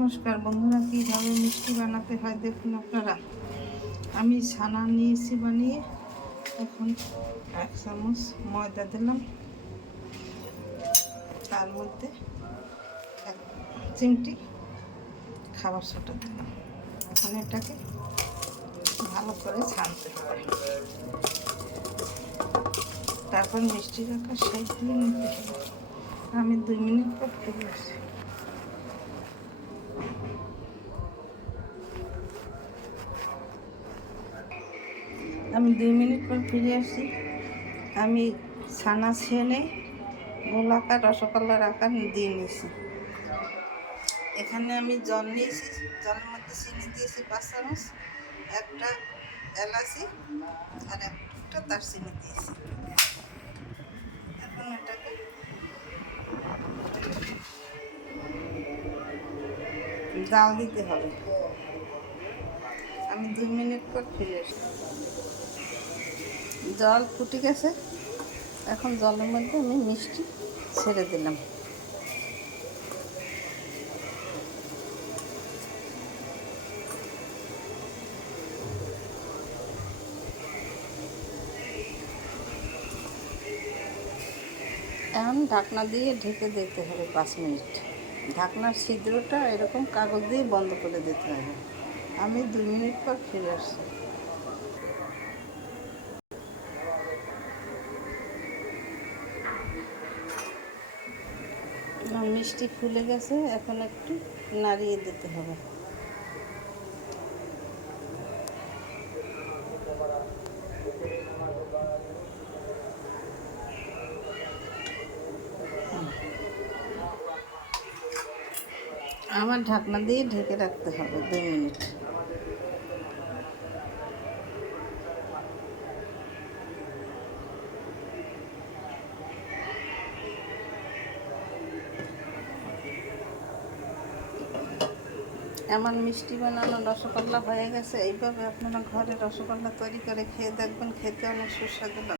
নমস্কার বন্ধুরা, কীভাবে মিষ্টি বানাতে হয় দেখুন আপনারা। আমি ছানা নিয়েছি বানিয়ে। এখন 1 চামচ ময়দা দিলাম, তার মধ্যে 1 চিমটি খাবার সোডা দিলাম। এখন এটাকে ভালো করে ছানতে হবে, তারপর মিষ্টি রাখা সেই দিয়ে নিতে হবে। আমি 2 মিনিট পর ফিরে আসি। আমি 2 মিনিট পর ফিরে আসি। আমি ছানা ছেনে গোলাকার রসগোল্লার আকার দিয়ে নিয়েছি। এখানে আমি জল নিয়েছি, জলের মধ্যে চিনি দিয়েছি 5 চামচ, একটা এলাচি আর একটা দারচিনি দিয়েছি। এখন এটাকে জাল দিতে হবে। আমি 2 মিনিট পর ফিরে আসি। জল ফুটে গেছে। এখন জলের মধ্যে আমি মিষ্টি ছেড়ে দিলাম। এখন ঢাকনা দিয়ে ঢেকে দিতে হবে 5 মিনিট। ঢাকনার ছিদ্রটা এরকম কাগজ দিয়ে বন্ধ করে দিতে হবে। আমি 2 মিনিট পর ফিরে আসছি। মিষ্টি ফুলে গেছে, এখন একটু নাড়িয়ে দিতে হবে। আমার ঢাকনা দিয়ে ঢেকে রাখতে হবে 2 মিনিট। আমার মিষ্টি বানানো রসগোল্লা হয়ে গেছে। এইভাবে আপনারা ঘরে রসগোল্লা তৈরি করে খেয়ে দেখবেন, খেতে অনেক সুস্বাদু লাগে।